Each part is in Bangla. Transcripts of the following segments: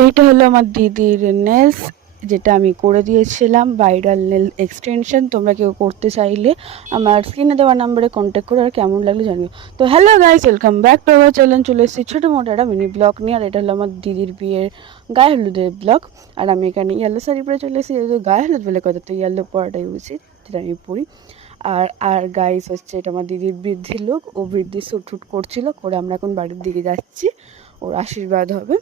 এইটা হলো আমার দিদির নেলস, যেটা আমি করে দিয়েছিলাম ব্রাইডাল নেল এক্সটেনশন। তোমরা কেউ করতে চাইলে আমার স্ক্রিনে দেওয়া নাম্বারে কন্ট্যাক্ট করো, আর কেমন লাগলো জানিও। তো hello guys, welcome back to our channel. চলে এসেছি ছোটো মোটো একটা মিনি ব্লগ নিয়ে। আর এটা হলো আমার দিদির বিয়ের গায়ে হলুদের ব্লগ। আর আমি এখানে ইয়েলো শাড়ি পরে চলে এসেছি, যেহেতু গায়ে হলুদ বলে কথা, তো ইয়েলো পরাটাই উচিত, যেটা আমি পরি। আর আর গাইস হচ্ছে এটা আমার দিদির বৃদ্ধির লোক, ও বৃদ্ধি শ্যুট করছিল, করে আমরা এখন বাড়ির দিকে যাচ্ছি, ওর আশীর্বাদ হবে।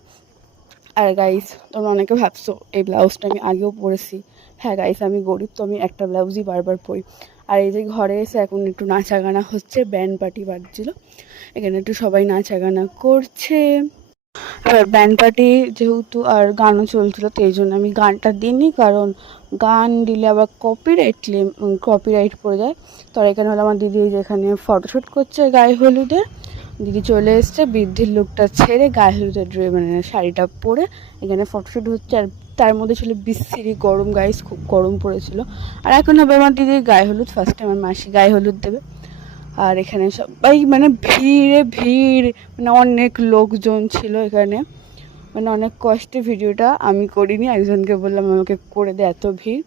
আর গাইস, তোমরা অনেকে ভাবছো এই ব্লাউজটা আমি আগেও পরেছি। হ্যাঁ গাইস, আমি গরিব, তো আমি একটা ব্লাউজই বারবার পরি। আর এই যে ঘরে এসে এখন একটু নাচা গানা হচ্ছে, ব্যান্ড পার্টি বাজছিল, এখানে একটু সবাই নাচা গানা করছে। এবার ব্যান্ড পার্টি যেহেতু আর গানও চলছিল, তো এই জন্য আমি গানটা দিইনি, কারণ গান দিলে আবার কপিরাইট পড়ে যায়। তো এখানে হলো আমার দিদি যেখানে ফটোশ্যুট করছে গায়ে হলুদের। দিদি চলে এসছে বৃদ্ধির লুকটা ছেড়ে গায়ে হলুদের মানে শাড়িটা পরে এখানে ফটোশ্যুট হচ্ছে। আর তার মধ্যে ছিল বিশ্রী গরম, গাইস খুব গরম পড়েছিল। আর এখন হবে আমার দিদির গায়ে হলুদ, ফার্স্টে আমার মাসি গায়ে হলুদ দেবে। আর এখানে সবাই মানে ভিড়, মানে অনেক লোকজন ছিল এখানে, মানে অনেক কষ্টে ভিডিওটা আমি করিনি, একজনকে বললাম আমাকে করে দে, এত ভিড়।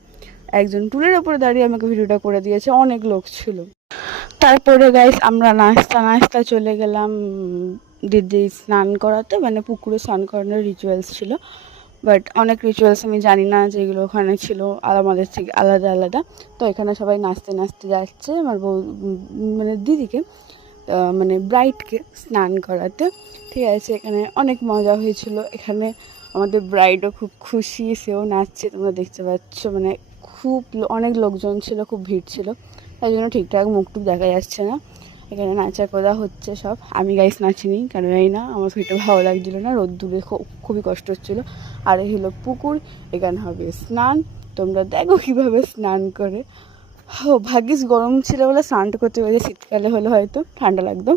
একজন টুলের ওপরে দাঁড়িয়ে আমাকে ভিডিওটা করে দিয়েছে, অনেক লোক ছিল। তারপরে গাইস আমরা নাস্তা চলে গেলাম দিদি স্নান করাতে, মানে পুকুরে স্নান করানোর রিচুয়ালস ছিল। বাট অনেক রিচুয়ালস আমি জানি না, যেগুলো ওখানে ছিল আমাদের থেকে আলাদা। তো এখানে সবাই নাচতে যাচ্ছে আমার মানে দিদিকে, মানে ব্রাইডকে স্নান করাতে। ঠিক আছে, এখানে অনেক মজা হয়েছিল। এখানে আমাদের ব্রাইডও খুব খুশি, সেও নাচছে, তোমরা দেখতে পাচ্ছ। মানে অনেক লোকজন ছিল, খুব ভিড় ছিল, তাই জন্য ঠিকঠাক মুখটুক দেখা যাচ্ছে না। এখানে নাচা কোদা হচ্ছে সব। আমি গাইস নাচিনি, কেন জানি না, আমার সেটা ভালো লাগছিলো না, রোদ্দুরে খুবই কষ্ট হচ্ছিলো। আর এই হলো পুকুর, এখানে হবে স্নান, তোমরা দেখো কীভাবে স্নান করে। ভাগ্যিস গরম ছিল বলে স্নানটা করতে পেরেছে, শীতকালে হলে হয়তো ঠান্ডা লাগতো।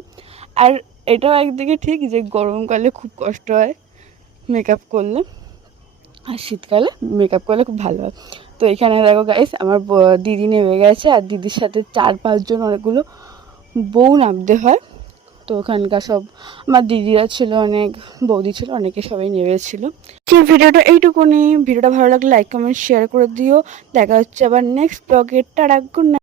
আর এটাও একদিকে ঠিক যে গরমকালে খুব কষ্ট হয় মেকআপ করলে, আর শীতকালে মেকআপ করলে খুব ভালো হয়। তো এখানে দেখো গাইস, আমার দিদি নেমে গেছে, আর দিদির সাথে 4-5 জন অনেকগুলো বউ নামতে হয়। তো ওখানকার সব আমার দিদিরা ছিল, অনেক বৌদি ছিল, অনেকে সবাই নেমেছিল। ভিডিওটা এইটুকুনি। ভিডিওটা ভালো লাগলে লাইক কমেন্ট শেয়ার করে দিও। দেখা হচ্ছে আবার নেক্সট ব্লগে। Tata, good night.